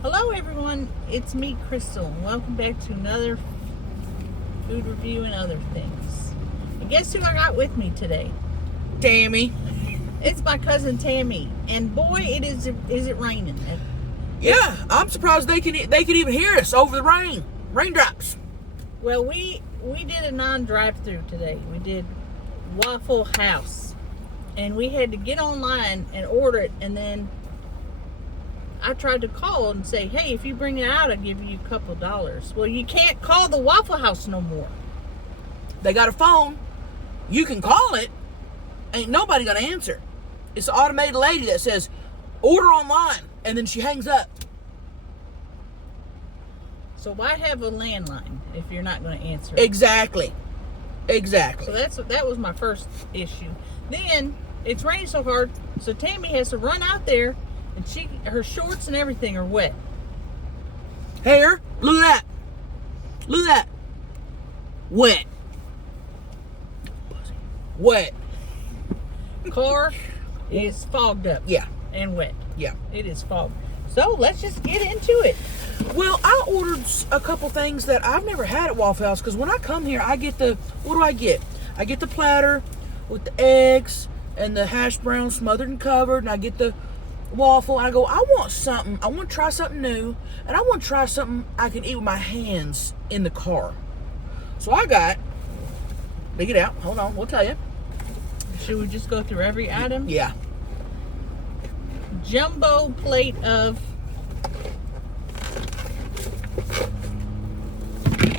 Hello everyone, it's me Crystal and welcome back to another food review and other things. And guess who I got with me today? Tammy. It's my cousin Tammy, and boy is it raining. Yeah, I'm surprised they can even hear us over the raindrops. Well, we did a non-drive-through today. We did Waffle House, and we had to get online and order it, and then I tried to call and say, hey, if you bring it out, I'll give you a couple dollars. Well, you can't call the Waffle House no more. They got a phone. You can call it. Ain't nobody gonna answer. It's an automated lady that says, order online, and then she hangs up. So why have a landline if you're not going to answer it? Exactly. So that was my first issue. Then it's raining so hard, so Tammy has to run out there, and her shorts and everything are wet. Hair, look at that. Wet. Car is fogged up. Yeah. And wet. Yeah. It is fogged. So let's just get into it. Well, I ordered a couple things that I've never had at Waffle House, because when I come here, I get what do I get? I get the platter with the eggs and the hash browns smothered and covered, and I get the waffle, and I go, I want to try something new, and I want to try something I can eat with my hands in the car. So I got, dig it out, hold on, we'll tell you. Should we just go through every item? Yeah. Jumbo plate of...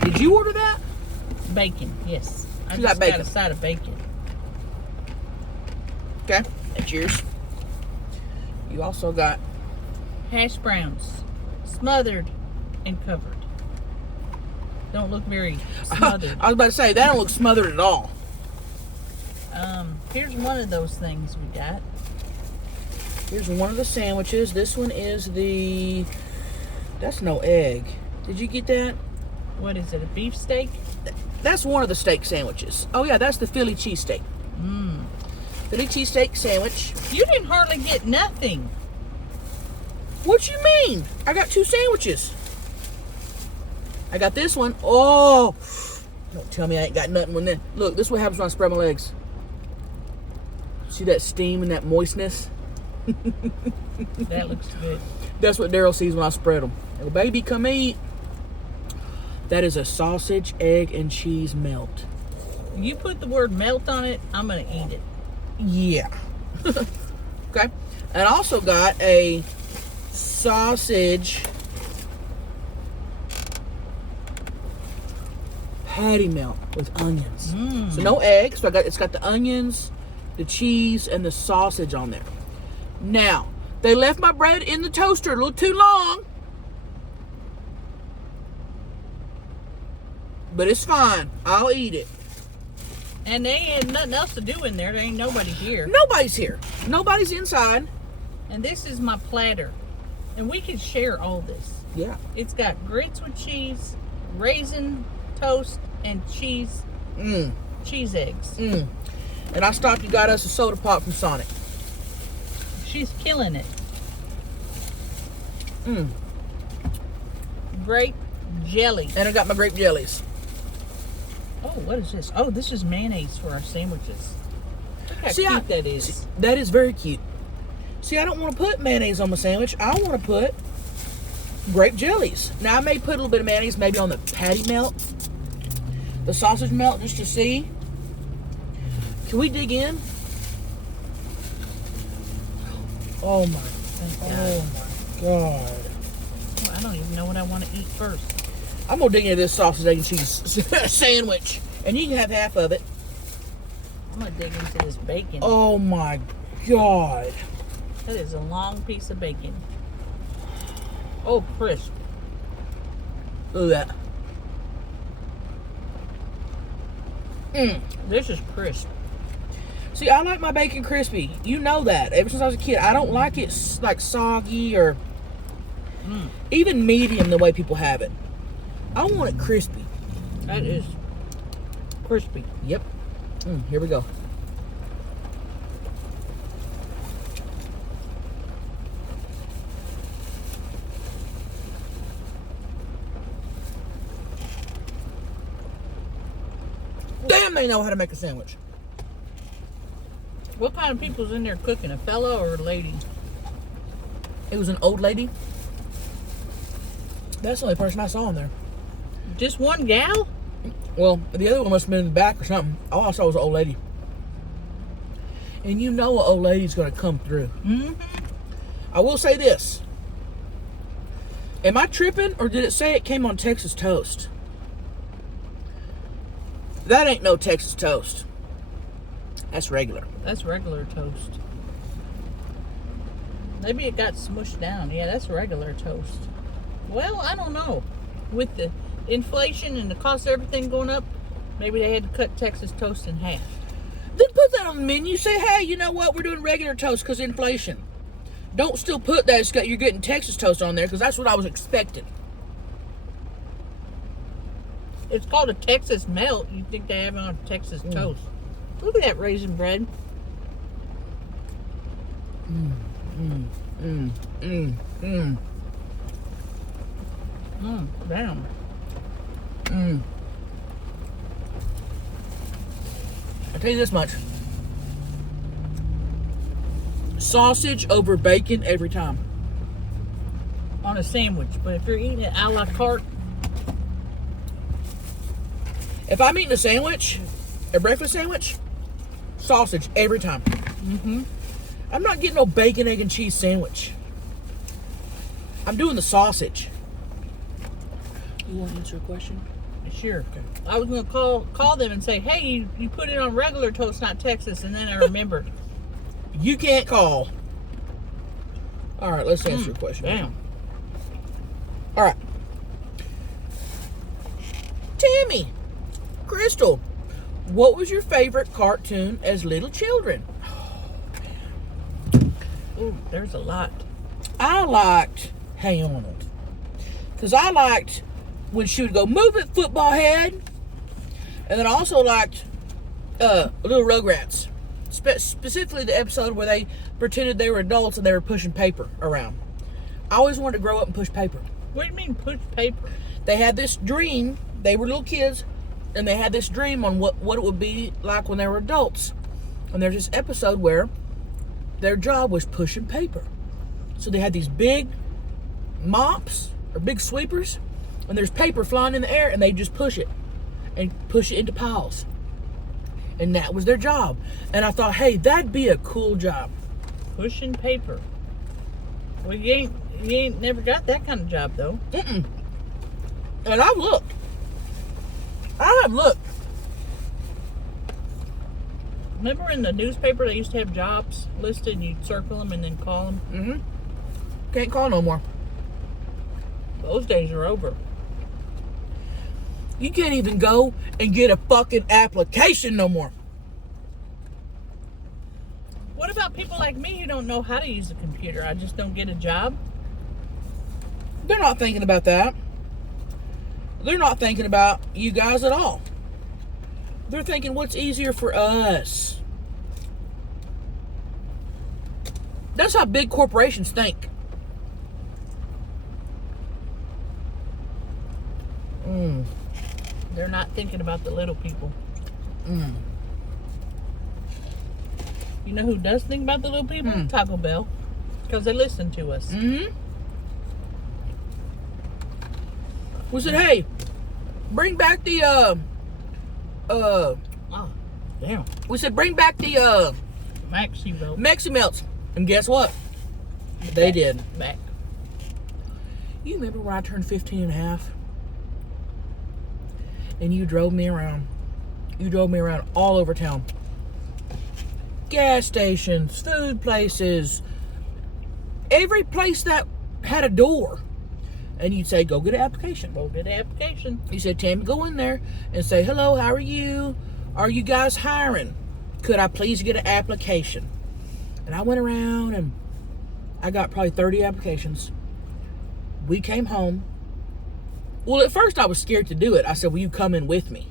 Did you order that? Bacon, yes. I You just got bacon. got a side of bacon. Okay, that's yours. You also got Hash browns, smothered and covered. Don't look very smothered. I was about to say, that don't look smothered at all. Here's one of those things we got. Here's one of the sandwiches. This one is that's no egg. Did you get that? What is it, a beef steak? That's one of the steak sandwiches. Oh yeah, that's the Philly cheesesteak. Philly cheesesteak sandwich. You didn't hardly get nothing. What you mean? I got two sandwiches. I got this one. Oh, don't tell me I ain't got nothing when then. Look, this is what happens when I spread my legs. See that steam and that moistness? That looks good. That's what Daryl sees when I spread them. Oh, baby, come eat. That is a sausage, egg, and cheese melt. You put the word melt on it, I'm going to eat it. Yeah. Okay. And I also got a sausage patty melt with onions. So no eggs. So it's got the onions, the cheese, and the sausage on there. Now, they left my bread in the toaster a little too long. But it's fine. I'll eat it. And they had nothing else to do in there. There ain't nobody here. Nobody's here. Nobody's inside. And this is my platter. And we could share all this. Yeah. It's got grits with cheese, raisin toast, and cheese eggs. And I stopped and got us a soda pop from Sonic. She's killing it. Grape jelly. And I got my grape jellies. Oh, what is this? Oh, this is mayonnaise for our sandwiches. Look how cute that is. That is very cute. See, I don't want to put mayonnaise on my sandwich. I want to put grape jellies. Now, I may put a little bit of mayonnaise maybe on the patty melt, the sausage melt, just to see. Can we dig in? Oh my God. Oh, I don't even know what I want to eat first. I'm going to dig into this sausage, egg, and cheese sandwich. And you can have half of it. I'm going to dig into this bacon. Oh my God. That is a long piece of bacon. Oh, crisp. Look at that. This is crisp. See, I like my bacon crispy. You know that. Ever since I was a kid, I don't like it like soggy or even medium the way people have it. I want it crispy. That is crispy. Yep. Here we go. they know how to make a sandwich. What kind of people's in there cooking? A fella or a lady? It was an old lady. That's the only person I saw in there. Just one gal? Well, the other one must have been in the back or something. All I saw was an old lady. And you know an old lady's going to come through. Mm-hmm. I will say this. Am I tripping, or did it say it came on Texas toast? That ain't no Texas toast. That's regular. That's regular toast. Maybe it got smushed down. Yeah, that's regular toast. Well, I don't know. With the inflation and the cost of everything going up, maybe they had to cut Texas toast in half. Then put that on the menu. Say, hey, you know what? We're doing regular toast because of inflation. Don't still put that you're getting Texas toast on there, because that's what I was expecting. It's called a Texas melt. You think they have it on Texas toast. Look at that raisin bread. Damn. I'll tell you this much. Sausage over bacon every time. On a sandwich. But if you're eating it a la carte, If I'm eating a sandwich, a breakfast sandwich, sausage every time. mm-hmm. I'm not getting no bacon, egg, and cheese sandwich. I'm doing the sausage. You want to answer a question? Sure. Okay. I was going to call them and say, hey, you put it on regular toast, not Texas. And then I remembered. You can't call. All right, let's answer your question. Damn. All right. Tammy, Crystal, what was your favorite cartoon as little children? Ooh, there's a lot. I liked, hang on it, because I liked when she would go, move it, football head. And then I also liked Little Rugrats. Specifically the episode where they pretended they were adults and they were pushing paper around. I always wanted to grow up and push paper. What do you mean push paper? They had this dream. They were little kids, and they had this dream on what it would be like when they were adults. And there's this episode where their job was pushing paper. So they had these big mops or big sweepers, and there's paper flying in the air, and they just push it into piles. And that was their job. And I thought, hey, that'd be a cool job. Pushing paper. Well, you ain't never got that kind of job, though. Mm-mm. And I've looked. I have looked. Remember in the newspaper they used to have jobs listed and you'd circle them and then call them? Mm-hmm. Can't call no more. Those days are over. You can't even go and get a fucking application no more. What about people like me who don't know how to use a computer? I just don't get a job? They're not thinking about that. They're not thinking about you guys at all. They're thinking what's easier for us. That's how big corporations think. They're not thinking about the little people. You know who does think about the little people? Taco Bell. Because they listen to us. We said, hey, bring back the, Oh, damn. we said, bring back the, Mexi Melts. And guess what? They did. Back. You remember when I turned 15 and a half? And you drove me around. You drove me around all over town. Gas stations, food places, every place that had a door. And you'd say, go get an application. Go get an application. You said, Tammy, go in there and say, hello, how are you? Are you guys hiring? Could I please get an application? And I went around and I got probably 30 applications. We came home. Well, at first I was scared to do it. I said, will you come in with me?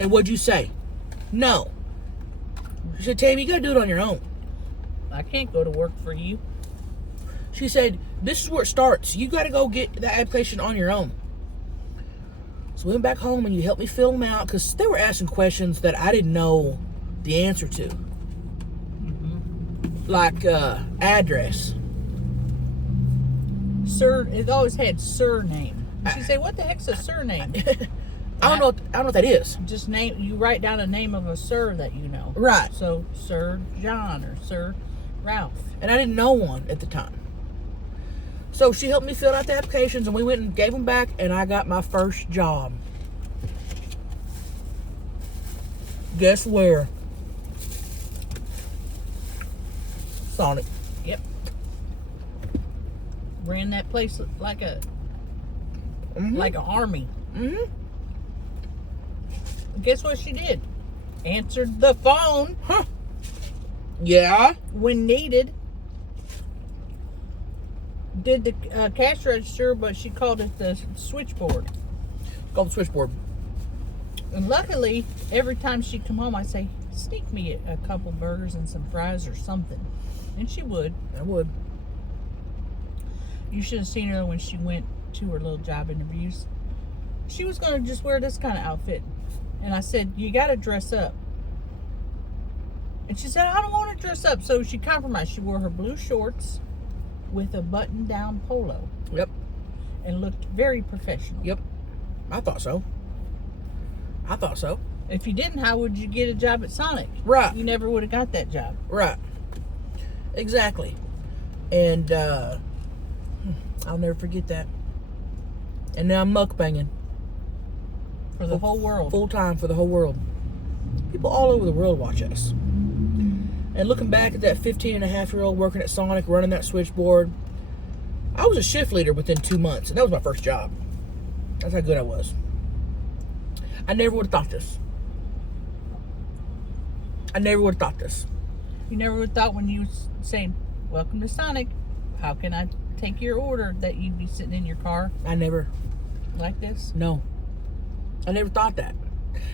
And what'd you say? No. She said, Tammy, you got to do it on your own. I can't go to work for you. She said, this is where it starts. You got to go get the application on your own. So we went back home and you helped me fill them out because they were asking questions that I didn't know the answer to. Like address. It always had surname. She said, "What the heck's a surname?" I don't know what that is. Just name. You write down a name of a sir that you know. Right. So Sir John or Sir Ralph. And I didn't know one at the time. So she helped me fill out the applications, and we went and gave them back, and I got my first job. Guess where? Sonic. Yep. Ran that place like a like an army. Guess what she did? Answered the phone. Huh. Yeah. When needed. Did the cash register, but she called it the switchboard. Called the switchboard. And luckily, every time she'd come home, I'd say, "Sneak me a couple burgers and some fries or something." And she would. I would. You should have seen her when she went to her little job interviews. She was going to just wear this kind of outfit. And I said, "You got to dress up." And she said, "I don't want to dress up." So she compromised. She wore her blue shorts with a button-down polo. Yep. And looked very professional. Yep. I thought so. If you didn't, how would you get a job at Sonic? Right. You never would have got that job. Right. Exactly. And I'll never forget that. And now I'm mukbanging. For the whole world. Full time for the whole world. People all over the world watch us. And looking back at that 15-and-a-half-year-old working at Sonic, running that switchboard, I was a shift leader within 2 months. And that was my first job. That's how good I was. I never would have thought this. You never would have thought when you was saying, "Welcome to Sonic. How can I take your order?" that you'd be sitting in your car I never. like this? No. I never thought that.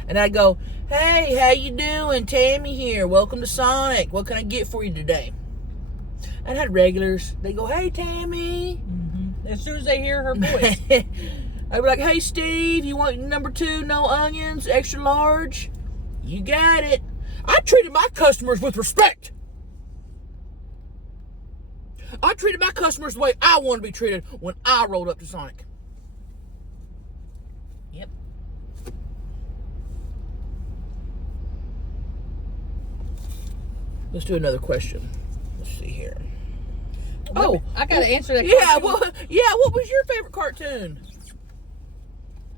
And I'd go, "Hey, how you doing? Tammy here. Welcome to Sonic. What can I get for you today?" And I had regulars. They go, "Hey, Tammy." As soon as they hear her voice. I'd be like, "Hey, Steve, you want number 2, no onions, extra large?" You got it. I treated my customers with respect. I treated my customers the way I want to be treated when I rolled up to Sonic. Yep. Let's do another question. Let's see here. Oh, I got to answer that Yeah, question. what was your favorite cartoon?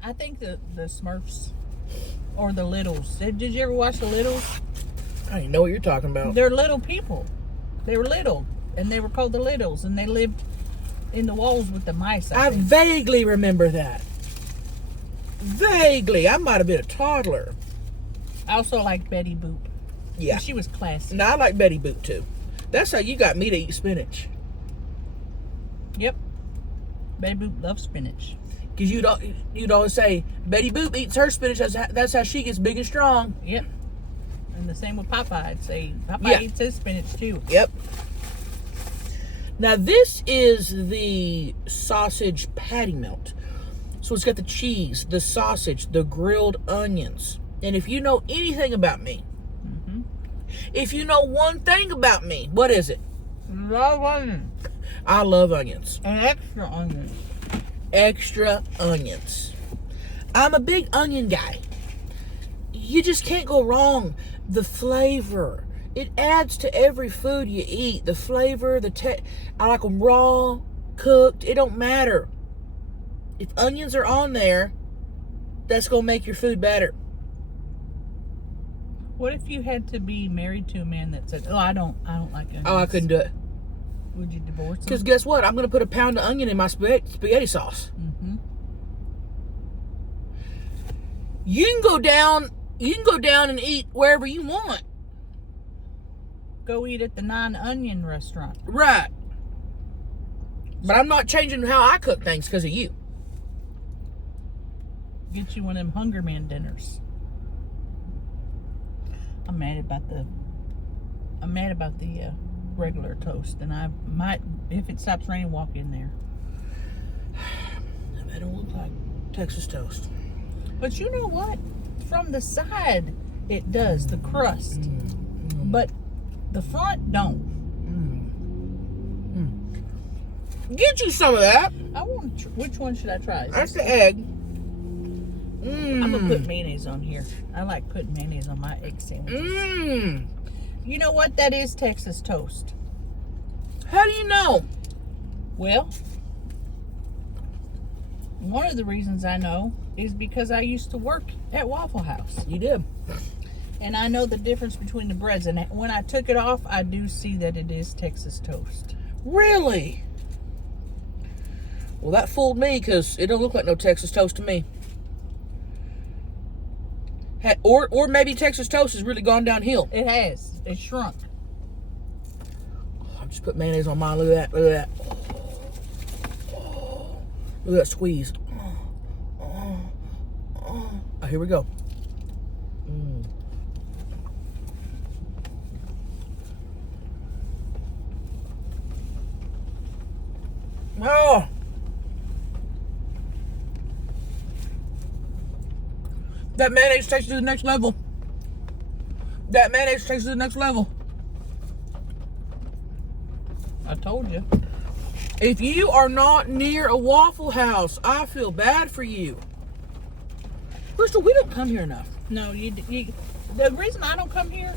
I think the Smurfs or the Littles. Did you ever watch the Littles? I don't even know what you're talking about. They're little people. They were little, and they were called the Littles, and they lived in the walls with the mice. I think. vaguely remember that. Vaguely. I might have been a toddler. I also like Betty Boop. Yeah. She was classy. No, I like Betty Boop too. That's how you got me to eat spinach. Yep. Betty Boop loves spinach. Because you'd always say, Betty Boop eats her spinach. That's how she gets big and strong. Yep. And the same with Popeye. I'd say Popeye eats his spinach too. Yep. Now this is the sausage patty melt. So it's got the cheese, the sausage, the grilled onions. And if you know anything about me, if you know one thing about me, what is it? Love onions. I love onions. And extra onions. Extra onions. I'm a big onion guy. You just can't go wrong. The flavor. It adds to every food you eat. The flavor, I like them raw, cooked. It don't matter. If onions are on there, that's going to make your food better. What if you had to be married to a man that said, "Oh, I don't like onions"? Oh, I couldn't do it. Would you divorce him? Because guess what? I'm going to put a pound of onion in my spaghetti sauce. You can go down and eat wherever you want. Go eat at the non-onion restaurant. Right. But I'm not changing how I cook things because of you. Get you one of them Hunger Man dinners. I'm mad about the regular toast, and I might, if it stops raining, walk in there. That don't look like Texas toast. But you know what? From the side, it does, the crust. But the front don't. Get you some of that. I want to which one should I try? That's the egg. I'm going to put mayonnaise on here. I like putting mayonnaise on my egg sandwiches. You know what? That is Texas toast. How do you know? Well, one of the reasons I know is because I used to work at Waffle House. You did. And I know the difference between the breads. And when I took it off, I do see that it is Texas toast. Really? Well, that fooled me because it don't look like no Texas toast to me. Or maybe Texas toast has really gone downhill. It has. It shrunk. I just put mayonnaise on mine. Look at that. Look at that. Look at that squeeze. Oh, here we go. Oh. That mayonnaise takes it to the next level. That mayonnaise takes it to the next level. I told you. If you are not near a Waffle House, I feel bad for you. Crystal, we don't come here enough. No, you the reason I don't come here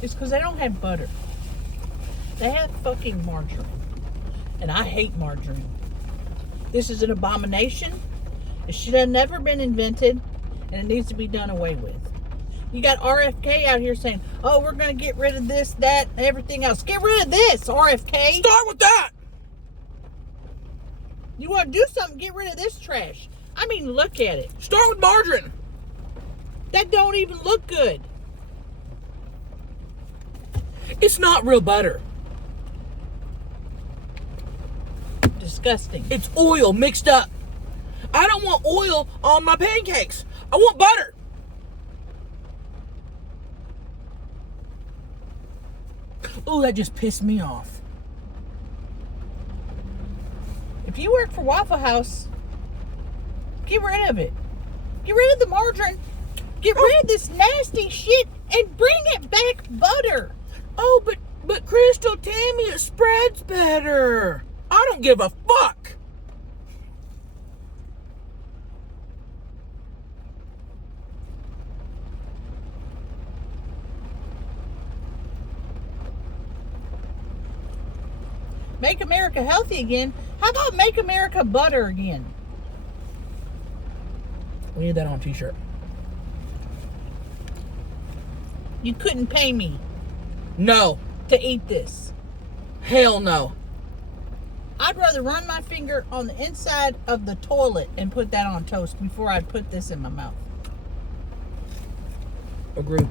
is because they don't have butter. They have fucking margarine. And I hate margarine. This is an abomination. It should have never been invented. And it needs to be done away with. You got RFK out here saying, oh, we're going to get rid of this, that, and everything else. Get rid of this, RFK. Start with that. You want to do something, get rid of this trash. I mean, look at it. Start with margarine. That don't even look good. It's not real butter. Disgusting. It's oil mixed up. I don't want oil on my pancakes. I want butter. Oh, that just pissed me off. If you work for Waffle House, get rid of it. Get rid of the margarine. Get rid of this nasty shit and bring it back butter. Oh, but Crystal, Tammy, it spreads better. I don't give a fuck. Make America healthy again. How about make America butter again? We need that on a t-shirt. You couldn't pay me No. to eat this. Hell no. I'd rather run my finger on the inside of the toilet and put that on toast before I'd put this in my mouth. Agree.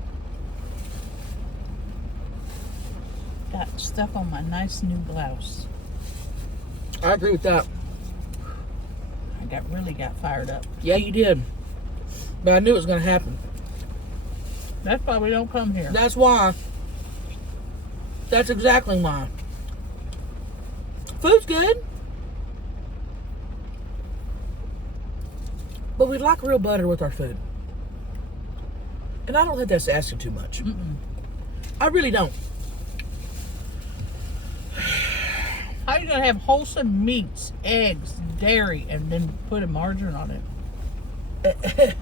Got stuff on my nice new blouse. I agree with that. I really got fired up. Yeah, you did. But I knew it was going to happen. That's why we don't come here. That's why. That's exactly why. Food's good. But we like real butter with our food. And I don't think that's asking too much. I really don't. How are you going to have wholesome meats, eggs, dairy, and then put a margarine on it?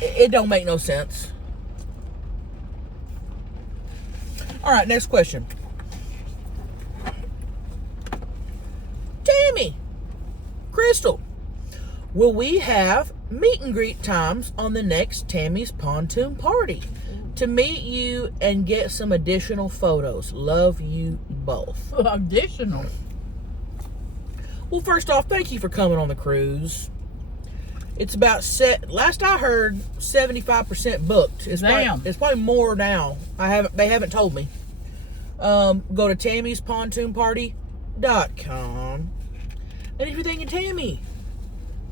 It don't make no sense. All right, next question. Tammy, Crystal, will we have meet and greet times on the next Tammy's Pontoon Party to meet you and get some additional photos? Love you both. Additional. Well, first off, thank you for coming on the cruise. It's about last I heard, 75% booked. It's Damn. It's probably more now. They haven't told me. Go to tammyspontoonparty.com. And if you're thinking, Tammy,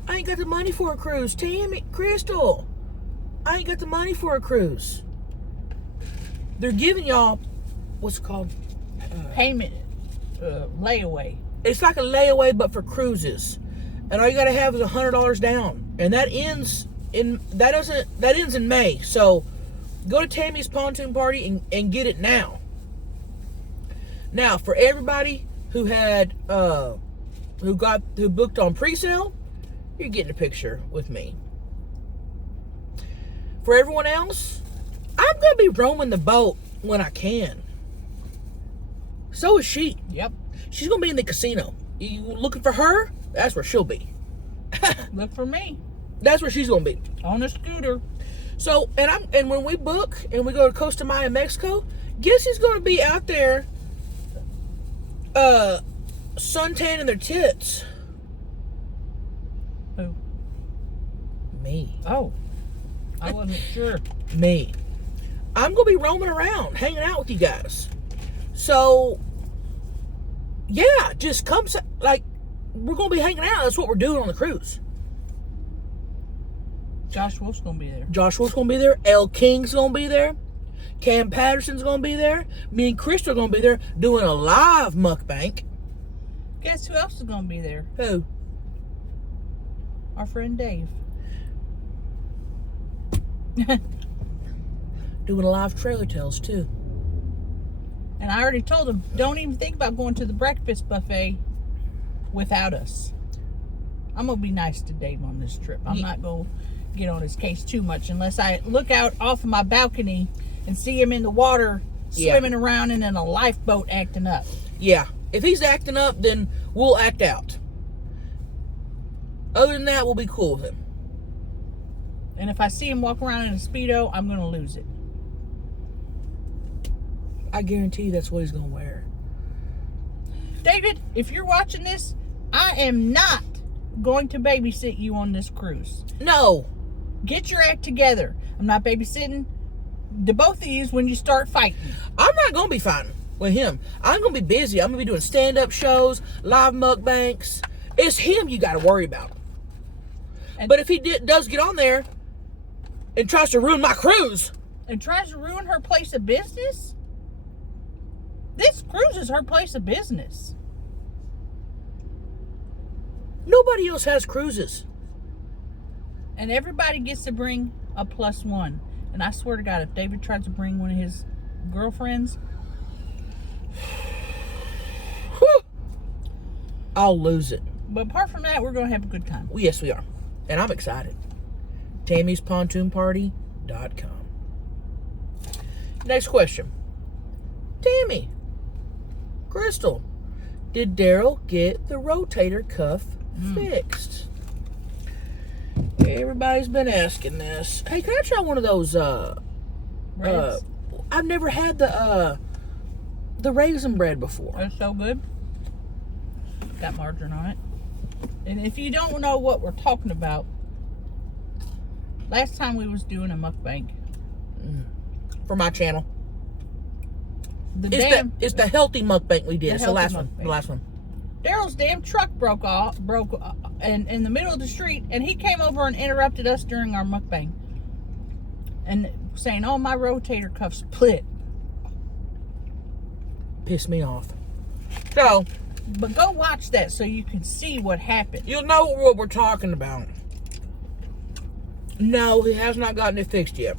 I ain't got the money for a cruise. Tammy, Crystal, I ain't got the money for a cruise. They're giving y'all what's it called? Payment. Layaway. It's like a layaway, but for cruises. and all you gotta have is $100 down, and that ends in May. So go to Tammy's Pontoon Party and get it now. Now, for everybody who had who booked on pre-sale, you're getting a picture with me. For everyone else, I'm gonna be roaming the boat when I can. So is she. Yep. She's gonna be in the casino. You looking for her? That's where she'll be. Look for me. That's where she's gonna be. On a scooter. So, and when we book and we go to Costa Maya, Mexico, guess who's gonna be out there suntanning their tits? Who? Me. Oh. I wasn't sure. Me. I'm gonna be roaming around, hanging out with you guys. So, yeah, just come. Like, we're gonna be hanging out. That's what we're doing on the cruise. Josh Wolf's gonna be there. Josh Wolf's gonna be there. Elle King's gonna be there. Cam Patterson's gonna be there. Me and Chris are gonna be there doing a live mukbang. Guess who else is gonna be there? Who? Our friend Dave. Doing a live Trailer Tales too. And I already told him, don't even think about going to the breakfast buffet without us. I'm going to be nice to Dave on this trip. I'm not going to get on his case too much unless I look out off of my balcony and see him in the water swimming around and in a lifeboat acting up. Yeah. If he's acting up, then we'll act out. Other than that, we'll be cool with him. And if I see him walk around in a Speedo, I'm going to lose it. I guarantee you that's what he's going to wear. David, if you're watching this, I am not going to babysit you on this cruise. No. Get your act together. I'm not babysitting the both of you when you start fighting. I'm not going to be fighting with him. I'm going to be busy. I'm going to be doing stand-up shows, live mukbangs. It's him you got to worry about. But if he does get on there and tries to ruin my cruise. And tries to ruin her place of business? This cruise is her place of business. Nobody else has cruises. And everybody gets to bring a +1. And I swear to God, if David tries to bring one of his girlfriends, I'll lose it. But apart from that, we're going to have a good time. Well, yes, we are. And I'm excited. Tammy'sPontoonParty.com. Next question. Tammy, Crystal, did Daryl get the rotator cuff fixed? Everybody's been asking this. Hey, can I try one of those? Reds? I've never had the raisin bread before. They're so good. Got margarine on it. And if you don't know what we're talking about, last time we was doing a mukbang For my channel. It's the healthy mukbang we did. It's the last one. The last one. Daryl's damn truck broke in the middle of the street, and he came over and interrupted us during our mukbang. And saying, oh, my rotator cuff split. Pissed me off. So, but go watch that so you can see what happened. You'll know what we're talking about. No, he has not gotten it fixed yet.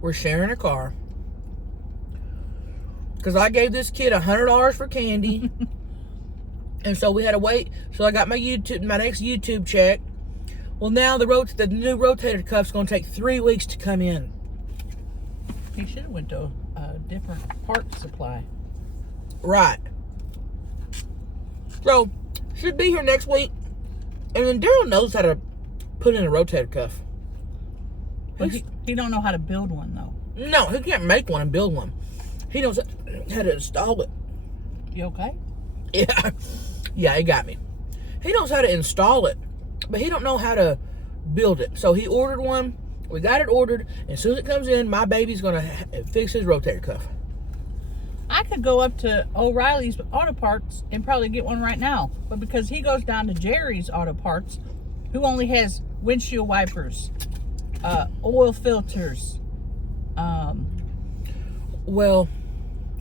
We're sharing a car. Because I gave this kid $100 for candy. And so we had to wait. So I got my next YouTube check. Well, now the new rotator cuff's going to take 3 weeks to come in. He should have went to a different part supply. Right. So, should be here next week. And then Daryl knows how to put in a rotator cuff. He don't know how to build one, though. No, he can't make one and build one. He knows how to install it. You okay? Yeah. Yeah, he got me. He knows how to install it, but he don't know how to build it. So he ordered one. We got it ordered. And as soon as it comes in, my baby's going to fix his rotator cuff. I could go up to O'Reilly's Auto Parts and probably get one right now. But because he goes down to Jerry's Auto Parts, who only has windshield wipers, oil filters,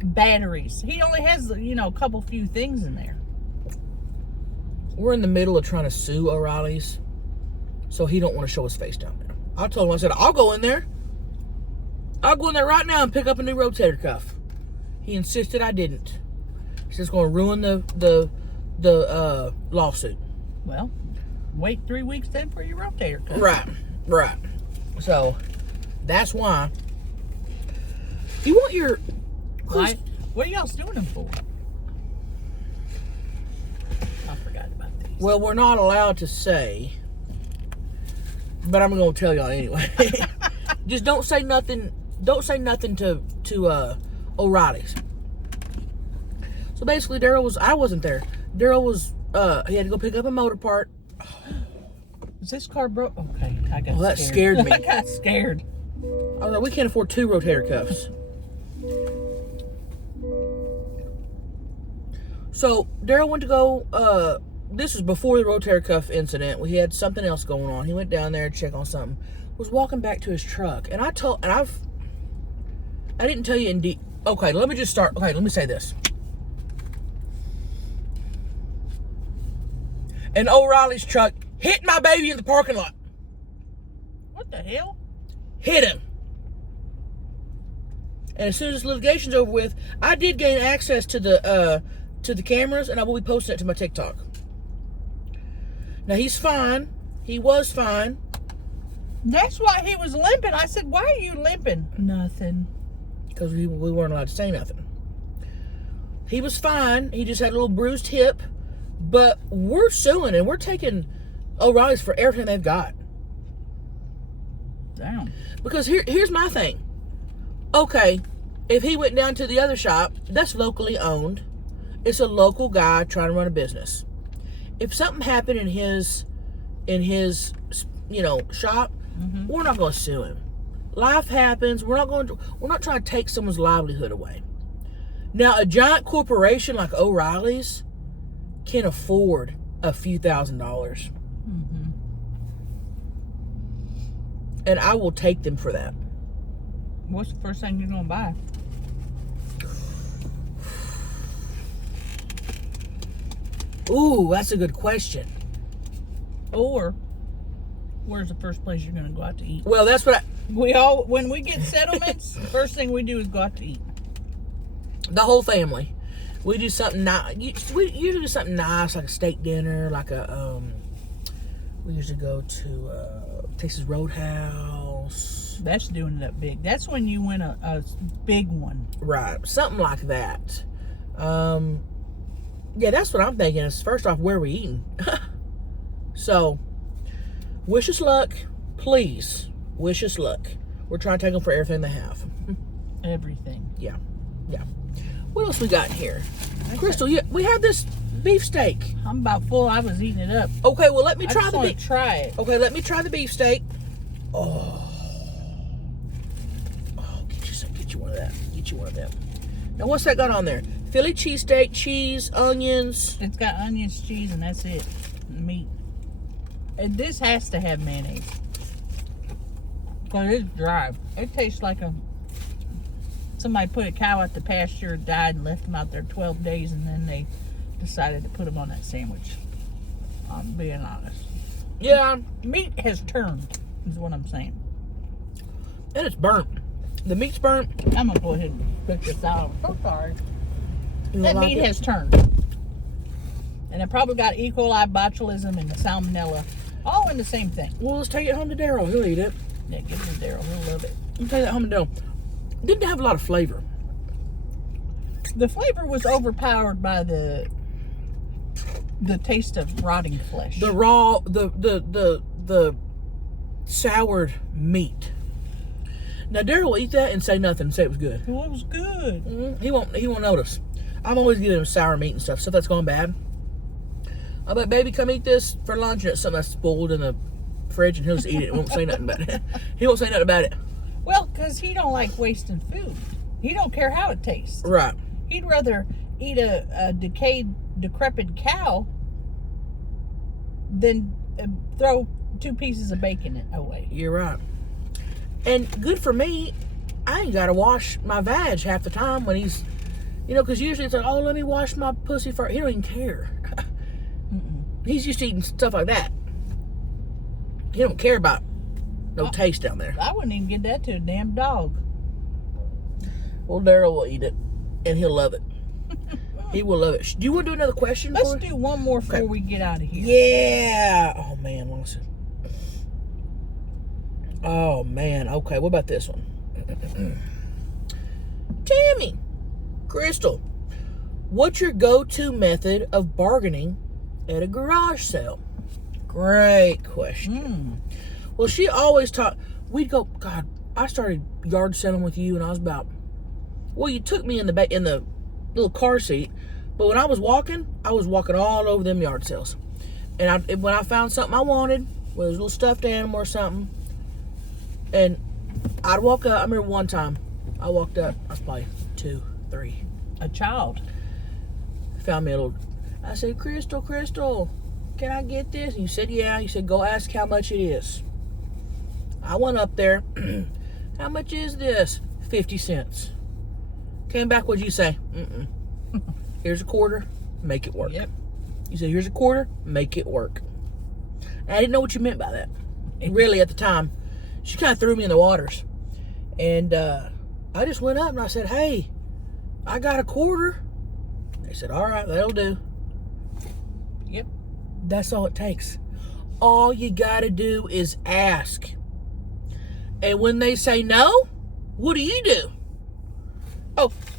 batteries. He only has, a few things in there. we're in the middle of trying to sue O'Reilly's, so he don't want to show his face down there. I told him, I said, I'll go in there. I'll go in there right now and pick up a new rotator cuff. He insisted I didn't. He said it's going to ruin the lawsuit. Well, wait 3 weeks then for your rotator cuff. Right. So, that's why. You want your... Why? What are y'all doing them for? I forgot about these. Well, we're not allowed to say, but I'm going to tell y'all anyway. Just don't say nothing. Don't say nothing to O'Reilly's. So basically, I wasn't there. Daryl was, he had to go pick up a motor part. Is this car broke? Okay, I got scared. Well, that scared me. I got scared. I was like, we can't afford 2 rotator cuffs. So Daryl went to go, this was before the rotator cuff incident. He had something else going on. He went down there to check on something. Was walking back to his truck. And I didn't tell you in deep. Okay, let me just start. Okay, let me say this. An O'Reilly's truck hit my baby in the parking lot. What the hell? Hit him. And as soon as this litigation's over with, I did gain access to the cameras, and I will be posting it to my TikTok. Now, he's fine. He was fine. That's why he was limping. I said, why are you limping? Nothing. Because we weren't allowed to say nothing. He was fine. He just had a little bruised hip. But we're suing, and we're taking O'Reilly's for everything they've got. Damn. Because here's my thing. Okay, if he went down to the other shop, that's locally owned. It's a local guy trying to run a business. If something happened in his shop, we're not going to sue him. Life happens. We're not trying to take someone's livelihood away. Now, a giant corporation like O'Reilly's can afford a few $1,000s. Mm-hmm. And I will take them for that. What's the first thing you're going to buy? Ooh, that's a good question. Or, where's the first place you're going to go out to eat? Well, that's what when we get settlements, the first thing we do is go out to eat. The whole family. We do something nice. We usually do something nice, like a steak dinner, like we usually go to Texas Roadhouse. That's doing it up big. That's when you win a big one. Right. Something like that. Yeah, that's what I'm thinking is, first off, where are we eating? So, wish us luck. Please, wish us luck. We're trying to take them for everything they have. Everything. Yeah. What else we got in here? Crystal, we have this beefsteak. I'm about full. I was eating it up. Okay, well, let me try the beef. Try it. Okay, let me try the beefsteak. Oh, get you one of that. Get you one of them. Now, what's that got on there? Philly cheesesteak, cheese, onions. It's got onions, cheese, and that's it. Meat. And this has to have mayonnaise. Because it's dry. It tastes like somebody put a cow out the pasture, died, and left them out there 12 days, and then they decided to put them on that sandwich. I'm being honest. Yeah. Meat has turned, is what I'm saying. And it's burnt. The meat's burnt. I'm going to go ahead and cook this out. I'm so sorry. That like meat has turned. And it probably got E. coli, botulism, and the salmonella all in the same thing. Well, let's take it home to Daryl. He'll eat it. Yeah, give it to Daryl. He'll love it. I'll take that home to Daryl. Didn't have a lot of flavor. The flavor was overpowered by the taste of rotting flesh. The raw, the soured meat. Now Daryl will eat that and say nothing and say it was good. Well, it was good. Mm-hmm. He won't notice. I'm always giving him sour meat and stuff that's gone bad. I bet, baby, come eat this for lunch, and it's something that's spoiled in the fridge, and he'll just eat it and won't say nothing about it. He won't say nothing about it. Well, because he don't like wasting food. He don't care how it tastes. Right. He'd rather eat a decrepit cow than throw 2 pieces of bacon away. You're right. And good for me, I ain't got to wash my vag half the time when he's, because usually it's like, oh, let me wash my pussy first. He don't even care. He's used to eating stuff like that. He don't care about no taste down there. I wouldn't even give that to a damn dog. Well, Daryl will eat it, and he'll love it. He will love it. Do you want to do another question? Let's do one more before we get out of here. Yeah. Oh, man, listen. Oh, man. Okay, what about this one? Tammy, Crystal, what's your go-to method of bargaining at a garage sale? Great question. Well, she always taught, we'd go, God, I started yard selling with you, and I was about, well, you took me in the little car seat, but when I was walking all over them yard sales. And when I found something I wanted, whether it was a little stuffed animal or something, and I'd walk up. I remember one time I walked up, I was probably 2, 3. A child. Found me a little, I said, Crystal, can I get this? And you said, yeah. You said, go ask how much it is. I went up there. How much is this? 50 cents. Came back, what'd you say? Here's a quarter, make it work. Yep. You said, here's a quarter, make it work. And I didn't know what you meant by that. And really, at the time, she kind of threw me in the waters. And I just went up and I said, hey, I got a quarter. They said, all right, that'll do. Yep. That's all it takes. All you got to do is ask. And when they say no, what do?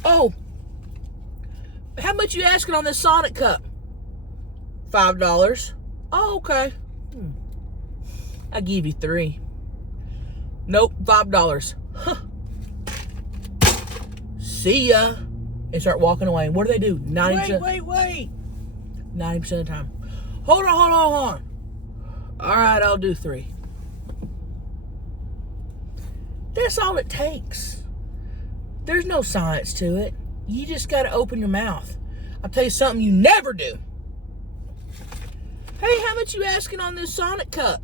Oh, how much you asking on this Sonic cup? $5. Oh, okay. I'll give you 3. Nope, $5. Huh. See ya. And start walking away. And what do? 90%. Wait. 90% of the time. Hold on. All right, I'll do 3. That's all it takes. There's no science to it. You just got to open your mouth. I'll tell you something you never do. Hey, how much you asking on this Sonic cup?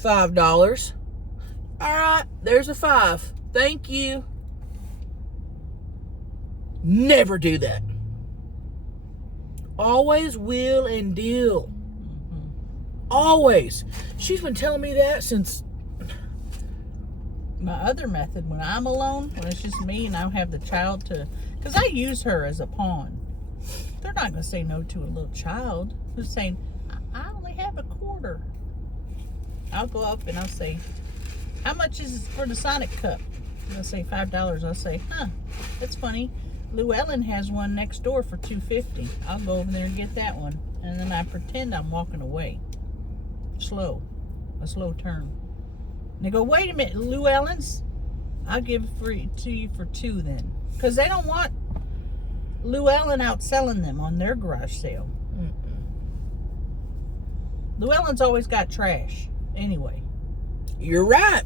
$5. All right, there's a 5. Thank you. Never do that. Always will and deal. Always. She's been telling me that since... My other method, when I'm alone, when it's just me and I don't have the child to... Because I use her as a pawn. They're not going to say no to a little child who's saying, I only have a quarter. I'll go up and I'll say, how much is it for the Sonic cup? And they'll say $5. I'll say, that's funny. Llewellyn has one next door for $2.50. I'll go over there and get that one. And then I pretend I'm walking away. A slow turn. And they go, wait a minute, Llewellyn's? I'll give it to you for 2 then. Because they don't want Llewellyn outselling them on their garage sale. Llewellyn's always got trash. Anyway. You're right.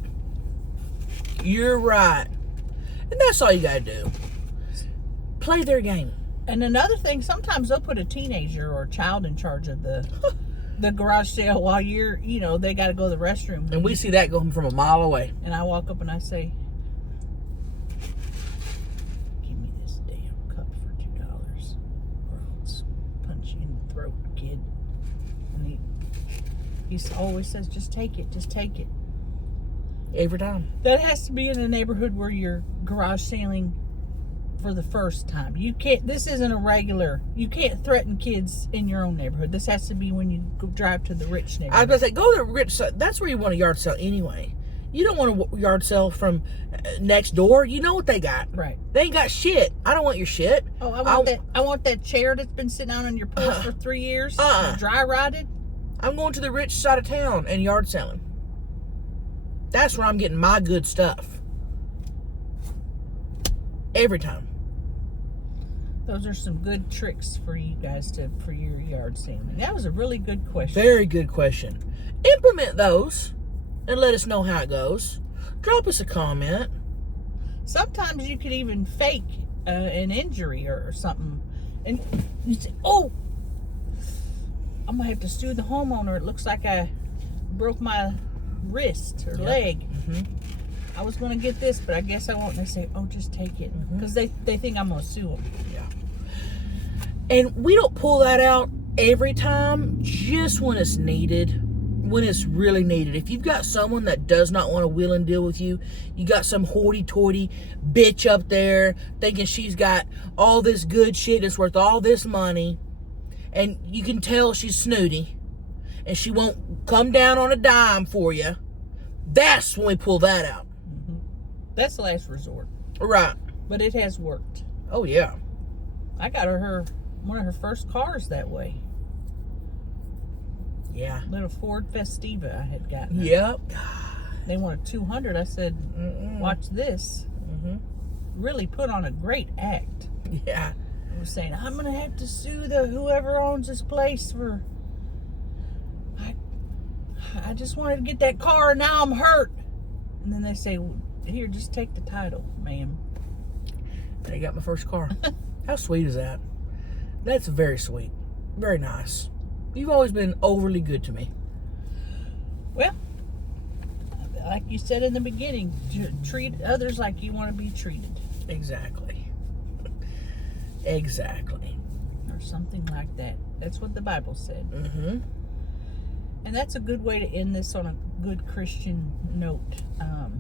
And that's all you got to do. Play their game. And another thing, sometimes they'll put a teenager or a child in charge of the garage sale while you're, they got to go to the restroom. And we see that going from a mile away. And I walk up and I say, give me this damn cup for $2 or else punch you in the throat, kid. And he always says, just take it. Every time. That has to be in a neighborhood where you're garage selling for the first time. This isn't a regular, you can't threaten kids in your own neighborhood. This has to be when you drive to the rich neighborhood. I was going to say, go to the rich, that's where you want a yard sale anyway. You don't want a yard sale from next door. You know what they got. Right. They ain't got shit. I don't want your shit. Oh, I want that chair that's been sitting out on your porch for 3 years. Dry rotted. I'm going to the rich side of town and yard selling. That's where I'm getting my good stuff. Every time. Those are some good tricks for you guys for your yard selling. That was a really good question. Very good question. Implement those and let us know how it goes. Drop us a comment. Sometimes you could even fake an injury or something. And you say, oh, I'm going to have to sue the homeowner. It looks like I broke my wrist or leg. I was going to get this, but I guess I won't. And they say, oh, just take it. Because they think I'm going to sue them. Yeah. And we don't pull that out every time, just when it's needed. When it's really needed. If you've got someone that does not want to wheel and deal with you, you got some hoity-toity bitch up there thinking she's got all this good shit that's worth all this money, and you can tell she's snooty, and she won't come down on a dime for you, that's when we pull that out. Mm-hmm. That's the last resort. Right. But it has worked. Oh, yeah. I got her one of her first cars that way. Yeah. Little Ford Festiva I had gotten. Yep. They wanted 200. I said, watch this. Mm-hmm. Really put on a great act. Yeah. I was saying, I'm going to have to sue the whoever owns this place for... I just wanted to get that car and now I'm hurt. And then they say, here, just take the title, ma'am. And I got my first car. How sweet is that? That's very sweet. Very nice. You've always been overly good to me. Well, like you said in the beginning, treat others like you want to be treated. Exactly. Exactly. Or something like that. That's what the Bible said. Mm-hmm. And that's a good way to end this on a good Christian note. A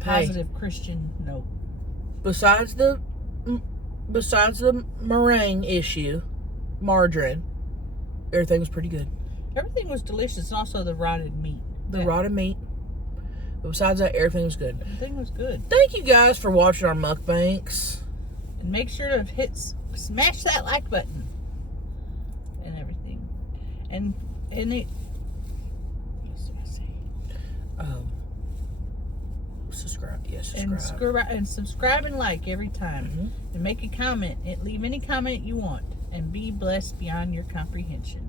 positive Christian note. Besides the meringue issue, margarine, everything was pretty good. Everything was delicious, and also the rotted meat. Rotted meat. But besides that, everything was good. Everything was good. Thank you guys for watching our mukbangs. And make sure to smash that like button and everything. And it. What did I say? Subscribe. Yes, subscribe. And subscribe and like every time. Mm-hmm. And make a comment. And leave any comment you want. And be blessed beyond your comprehension.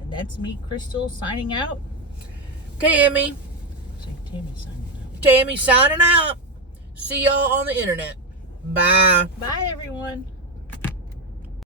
And that's me, Crystal, signing out. Tammy. Say Tammy signing out. Tammy signing out. See y'all on the internet. Bye. Bye, everyone.